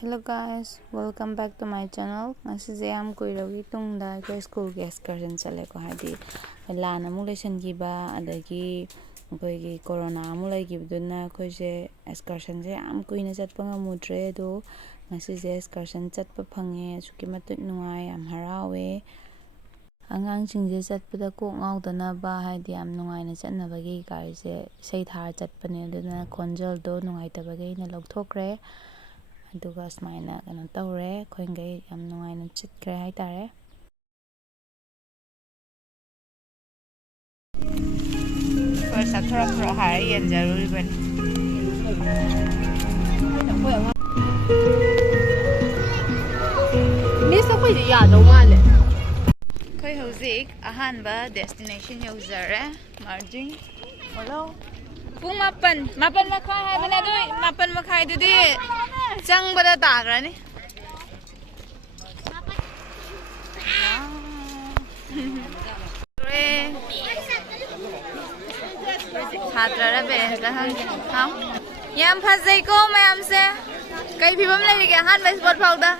Hello guys, welcome back to my channel. Ngasi am kuirabagi tungda ko school ge excursion chale ko hadi lan amu lesson gi ba adagi koi gi corona amu lai gi bduna ko je excursion je am kuina chatpa ngamudre do ngasi je excursion chatpa phange suki matik nungai am harawe angang singje chatpada ko ngaudana ba hadi am nungai na chatnabagi gari je sei thar chatpane aduna khonjal do nungai tabagi na lokthokre aduga smaina kano tawre khoingai yam nungaina chitkre haitare first thora har yen jaruri ben Miss ko ya do male koi hozik ahanba destination yozare marjing hello pung mapan makhai hai bane doi mapan makhai dudi chang bada tagra ni छात्र र parents ला हंगे हां याम फजै को ma'am से कई फिबम ले के हान में spot फाउदा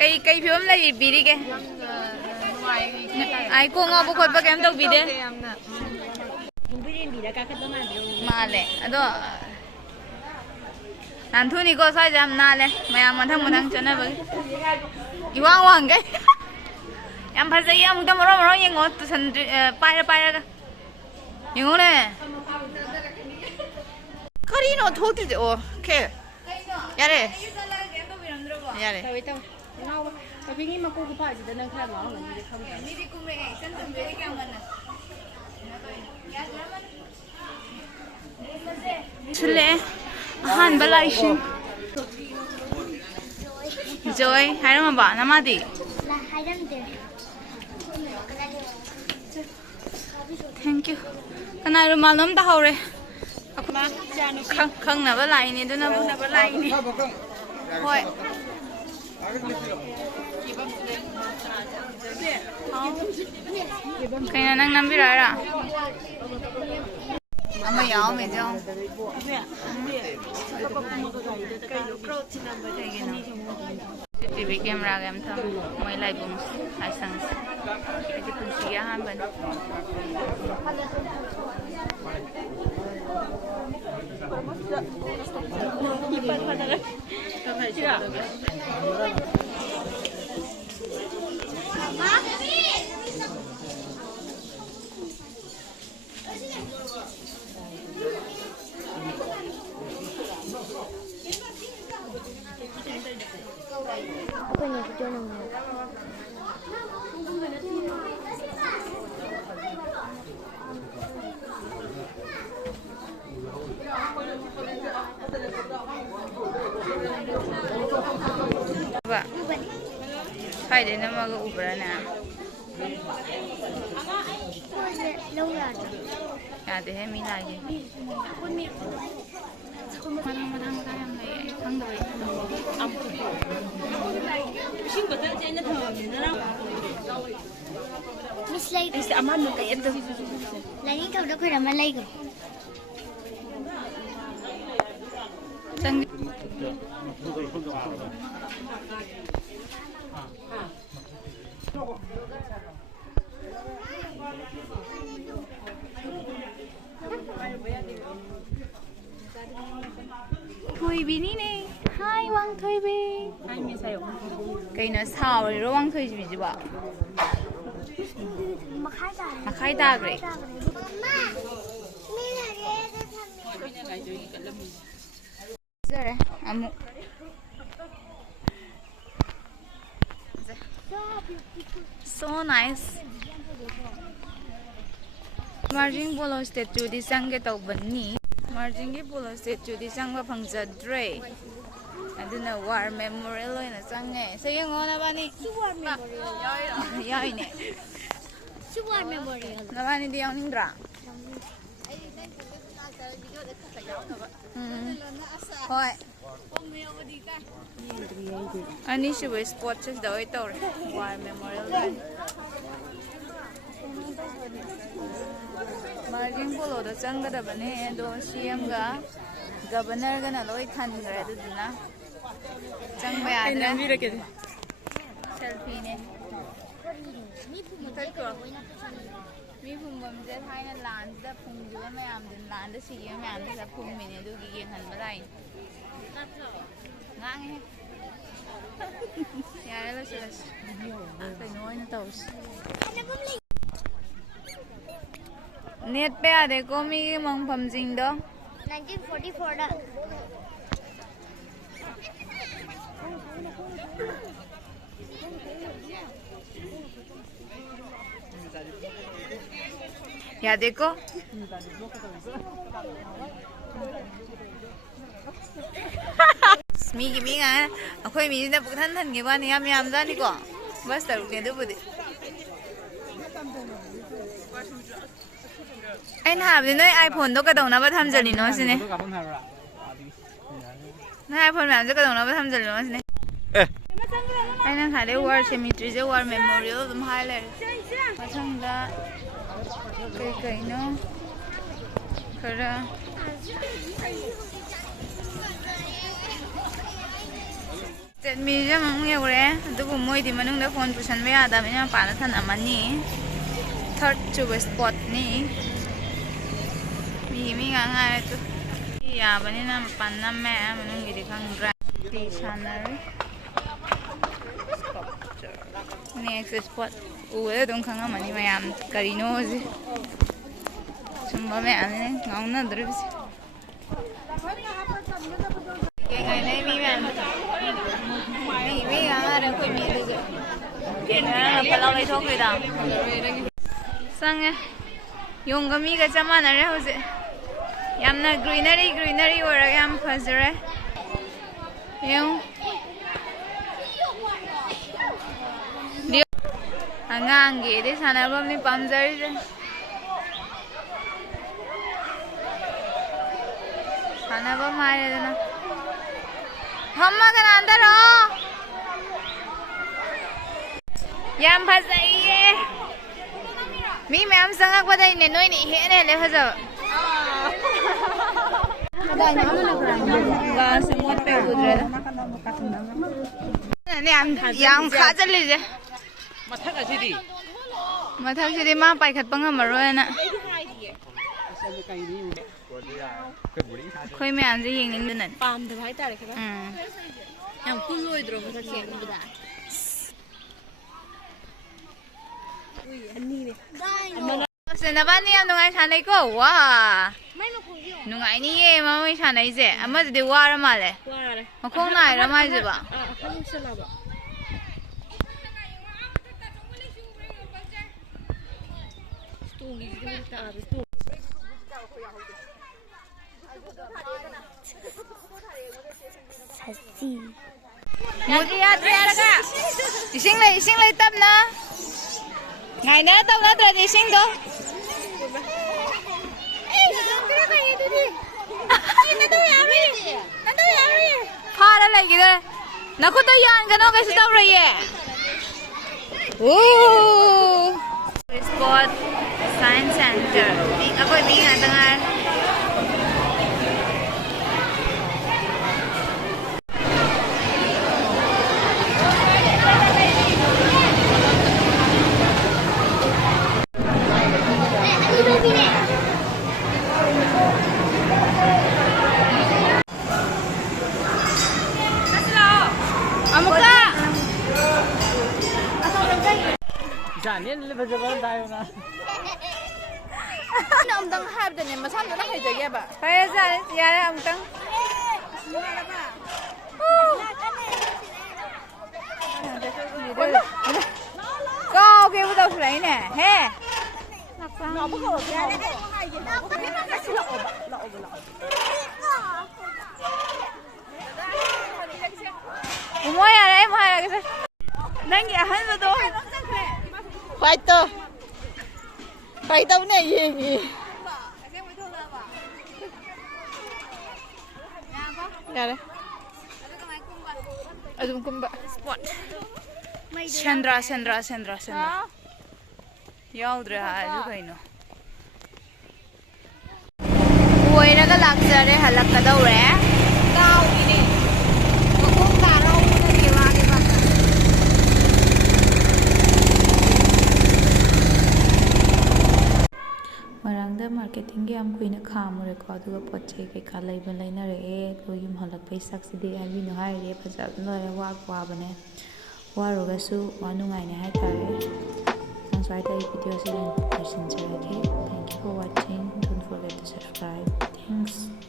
कई फिबम ले बिरी के आई को ngो बखोत बा केम तक बिदे माले अदो नानथुनी को साइ जाम नाले मैम मथंग मथंग चना बगे इवांग वांग के याम फजै याम त मरो मरो येंगो तुसन पाइरा 영어네 커리노 토트지 오 오케이 야래 야래 tapi mà cô phải chỉ đang khai báo là như thế không phải 미리 꿈에 센터 왜 얘기하면은 출래 한 발라이신 joy 하이라마 봐 나마디 나 하이람데 thank you cái rồi mà lắm tao rồi không không nào với lại này tôi nào với lại này thôi cái này đang nằm bên đây à mày áo mày không TV camera game tham mấy lại bung lại sang cái cũng xia han bên apa ni video nang ba phải đến nó mà cái ubra nè lâu rồi à để em mình lại gì mà thằng cái em này thằng đời xin của tôi trên nó thường thì nó đâu Miss Lay anh sẽ ăn được cái em tôi là những câu đó phải là Malay rồi chân thôi bị ní nè hai quăng thôi bị hai mươi sáu cái nó sao rồi quăng thôi gì chứ bảo mà khai ta rồi giờ đấy amu so nice margin polo statue di sang ke tau bani margin ke polo statue di sang ba fangjare aduna war memorial loina sange sayang ona bani war memorial yai ne war memorial na bani di yang nindra hoi ani shu sport just doi tor war memorial margin polo da changa da bane do cm ga governor ga na loi than gre du na chang me ꯌꯥꯗ꯭ꯔꯦ ꯅꯝꯕꯤꯔꯛꯀꯦ ꯁꯦꯜꯐꯤꯅꯦ ꯃꯤ ꯐꯨꯝꯐꯝꯁꯦ ꯊꯥꯏꯅ ꯂꯥꯟꯁꯤꯗ ꯐꯨꯝꯈꯤꯕ ꯃꯌꯥꯝꯗꯨ ꯂꯥꯟꯗ ꯁꯤꯈꯤꯕ ꯃꯌꯥꯝꯗꯨꯗ ꯐꯨꯝꯃꯤꯅꯦ ꯑꯗꯨꯒꯤ ꯌꯦꯡꯍꯟꯕ ꯂꯥꯛꯏꯅꯦ ꯉꯥꯡꯉꯦ ꯌꯥꯔꯦ ꯂꯣꯏꯁꯤꯜꯂꯁꯤ ꯀꯩꯅꯣ ꯑꯣꯏꯅ ꯇꯧꯔꯁꯤ ꯅꯦꯠꯄ ꯌꯥꯗꯦꯀꯣ ꯃꯤꯒꯤ ꯃꯪꯐꯝꯁꯤꯡꯗꯣ 1944 ꯌꯥꯗꯦꯀꯣ ꯃꯤꯒꯤ ꯃꯤ ꯉꯥꯏ ꯑꯩꯈꯣꯏ ꯃꯤꯁꯤꯅ ꯄꯨꯛꯊꯟ ꯊꯟꯈꯤꯕ ꯋꯥꯅꯤ ꯌꯥꯝ ꯌꯥꯝꯖꯥꯅꯤꯀꯣ ꯕꯁ ꯇꯔꯨꯛꯅꯦ ꯑꯗꯨꯕꯨꯗꯤ ꯑꯩꯅ ꯍꯥꯏꯕꯗꯤ ꯅꯣꯏ ꯑꯥꯏꯐꯣꯟꯗꯣ ꯀꯩꯗꯧꯅꯕ ꯊꯝꯖꯜꯂꯤꯅꯣ ꯁꯤꯅꯦ ꯅꯣꯏ ꯑꯥꯏꯐꯣꯟ ꯃꯌꯥꯝꯁꯦ ꯀꯩꯗꯧꯅꯕ ꯊꯝꯖꯜꯂꯤꯅꯣ ꯁꯤꯅꯦ ꯑꯩꯅ ꯉꯁꯥꯏꯗꯩ ꯋꯥꯔ ꯁꯦꯃꯤꯇ꯭ꯔꯤꯁꯦ ꯋꯥꯔ ꯃꯦꯃꯣꯔꯤꯌꯦꯜ ꯑꯗꯨꯝ ꯍꯥꯏ ꯂꯩꯔꯦ ꯃꯊꯪꯗ ꯀꯩꯅꯣ ꯈꯔ ꯁ꯭ꯇꯦꯠ ꯃ꯭ꯌꯨꯖꯤꯌꯝ ꯑꯃꯨꯛ ꯌꯧꯔꯦ ꯑꯗꯨꯕꯨ ꯃꯣꯏꯗꯤ ꯃꯅꯨꯡꯗ ꯐꯣꯟ ꯄꯨꯁꯟꯕ ꯌꯥꯗꯕꯅꯤꯅ ꯃꯄꯥꯟꯗ ꯊꯅꯝꯃꯅꯤ ꯊꯥꯔꯠ ꯆꯨꯕ ꯁ꯭ꯄꯣꯠꯅꯤ ꯃꯤ ꯉꯥꯛ ꯉꯥꯏꯔꯦ ꯌꯥꯕꯅꯤꯅ ꯃꯄꯥꯟ ꯅꯝꯃꯦ ꯃꯅꯨꯡꯒꯤꯗꯤ ꯈꯪꯗ꯭ꯔꯦ ꯐꯤ ꯁꯥꯟꯅꯔꯤ ꯅꯦꯛꯁ ꯁ꯭ꯄꯣꯠ ꯎꯕꯗ ꯑꯗꯨꯝ ꯈꯪꯉꯝꯃꯅꯤ ꯃꯌꯥꯝ ꯀꯔꯤꯅꯣ ꯍꯧꯖꯤꯛ ꯁꯨꯝꯕ ꯃꯌꯥꯝꯅꯤꯅꯦ ꯉꯥꯎꯅꯗꯣꯔꯤꯕꯁꯦ ꯉꯥꯏꯅꯩ ꯃꯤ ꯃꯌꯥꯝꯗꯣ ꯃꯤ ꯉꯥꯡꯅꯔꯦ ꯑꯩꯈꯣꯏ ꯃꯤꯗꯨꯁꯨ ꯉꯔꯥꯡꯅ ꯄꯠꯂꯥꯎ ꯂꯩꯊꯣꯛꯈ꯭ꯔꯤꯗꯣ ꯆꯪꯉꯦ ꯌꯣꯡꯒ ꯃꯤꯒ ꯆꯞ ꯃꯥꯟꯅꯔꯦ ꯍꯧꯖꯤꯛ ꯌꯥꯝꯅ ꯒ꯭ꯔꯤꯅꯔꯤ ꯑꯣꯏꯔꯒ ꯌꯥꯝ ꯐꯖꯔꯦ ꯌꯦꯡꯉꯨ ꯑꯉꯥꯡꯒꯤꯗꯤ ꯁꯥꯟꯅꯐꯝꯅꯤ ꯄꯥꯝꯖꯔꯤꯁꯦ ꯁꯥꯟꯅꯐꯝ ꯍꯥꯏꯔꯦꯗꯅ ꯐꯝꯃꯒ ꯅꯥꯟꯊꯔꯛꯑꯣ ꯌꯥꯝ ꯐꯖꯩꯌꯦ ꯃꯤ ꯃꯌꯥꯝ ꯆꯪꯉꯛꯄꯗꯩꯅꯦ ꯅꯣꯏꯅ ꯏꯍꯦꯟ ꯍꯦꯜꯂꯦ ꯐꯖꯕ ꯒ꯭ꯂꯥꯁꯁꯦ ꯃꯣꯠꯄꯩ ꯎꯗ꯭ꯔꯦꯗ ꯌꯥꯝ ꯈꯥꯖꯤꯜꯂꯤꯁꯦ ꯃꯊꯛꯁꯤꯗꯤ ꯃꯥ ꯄꯥꯏꯈꯠꯄ ꯉꯝꯃꯔꯣꯏꯅ ꯑꯩꯈꯣꯏ ꯃꯌꯥꯝꯁꯦ ꯌꯦꯡꯅꯤꯡꯗꯅꯅꯦ ꯄꯥꯝꯗꯕ ꯍꯥꯏꯇꯥꯔꯦ ꯈꯔ ꯌꯥꯝ ꯀꯨꯜ ꯑꯣꯏꯗ꯭ꯔꯣ ꯃꯊꯛꯁꯦ ꯎꯕꯗ ꯅꯕꯥꯅꯤ ꯌꯥꯝ ꯅꯨꯡꯉꯥꯏ ꯁꯥꯟꯅꯩꯀꯣ ꯋꯥ ꯅꯨꯡꯉꯥꯏꯅꯤꯌꯦ ꯃꯃꯣꯏ ꯁꯥꯟꯅꯩꯁꯦ ꯑꯃꯗꯨꯗꯤ ꯋꯥꯔ ꯃꯥꯜꯂꯦ ꯃꯈꯣꯡ ꯅꯥꯏꯔ ꯃꯥꯏꯁꯤꯕ ꯏꯁꯤꯡ ꯂꯩ ꯇꯞꯅ ꯉꯥꯏꯅ ꯇꯧꯅꯗ꯭ꯔꯗꯤ ꯏꯁꯤꯡꯗꯣ ꯐꯥꯔ ꯂꯩꯈꯤꯗꯣꯔꯦ ꯅꯈꯨꯠꯇꯣ ꯌꯥꯟꯒꯅꯣ ꯀꯩꯁꯨ ꯇꯧꯔꯣꯏꯌꯦ ꯁ꯭ꯄꯣꯠ ꯁꯥꯏꯟꯁ ꯁꯦꯟꯇꯔ ꯑꯩꯈꯣই ꯃꯤ ꯉꯥꯛꯇ ꯉꯥꯏꯔꯦ ꯑꯃꯨꯛꯇꯪ ꯍꯥꯏꯕꯗꯅꯦ ꯃꯁꯥꯝꯇꯅ ꯍꯩꯖꯒꯦꯕ ꯐꯔꯦ ꯌꯥꯔꯦ ꯑꯃꯨꯛꯇꯪ ꯀꯥꯎꯒꯦꯕꯨ ꯇꯧꯁꯤꯜꯂꯛꯏꯅꯦ ꯍꯦ ꯎꯃꯣ ꯌꯥꯔꯦ ꯑꯩ ꯑꯃꯨꯛ ꯍꯥꯏꯔꯒꯦ ꯅꯪꯒꯤ ꯑꯍꯟꯕꯗꯣ ꯐꯥꯏꯠꯇꯣ ꯀꯩꯗꯧꯅꯦ ꯌꯦꯡꯉꯤ ꯌꯥꯔꯦ ꯑꯗꯨꯝ ꯀꯨꯝꯕ ꯁ꯭ꯄꯣꯠ ꯁꯦꯟꯗ꯭ꯔꯥ ꯌꯥꯎꯗ꯭ꯔꯦ ꯍꯥꯏꯔꯁꯨ ꯀꯩꯅꯣ ꯀꯣꯏꯔꯒ ꯂꯥꯛꯆꯔꯦ ꯍꯜꯂꯛꯀꯗꯧꯔꯦ ꯃꯈꯣꯡ ꯇꯥꯔ ꯍꯧꯕ ꯅꯠꯇꯦꯕ ꯃꯃꯥꯡꯗ ꯃꯥꯔꯀꯦꯇꯤꯡꯒꯤ ꯌꯥꯝ ꯀꯨꯏꯅ ꯈꯥꯝꯃꯨꯔꯦꯀꯣ ꯑꯗꯨꯒ ꯄꯣꯠ ꯆꯩ ꯀꯩꯀꯥ ꯂꯩꯅꯔꯛꯑꯦ ꯑꯗꯨꯒ ꯌꯨꯝ ꯍꯜꯂꯛꯄꯩ ꯁꯛꯁꯤꯗꯤ ꯍꯥꯏꯕꯤꯅꯨ ꯍꯥꯏꯔꯗꯤ ꯐꯖꯕꯅ ꯂꯣꯏꯔꯦ ꯋꯥꯕꯅꯦ ꯋꯥꯔꯨꯔꯒꯁꯨ ꯅꯨꯡꯉꯥꯏꯅꯦ ꯍꯥꯏꯇꯥꯔꯦ ꯁ꯭ꯋꯥꯏꯗ ꯑꯩ ꯚꯤꯗꯤꯑꯣꯁꯦ ꯂꯣꯏꯁꯤꯟꯖꯔꯒꯦ thank you four washing don't forget two subscribe thanks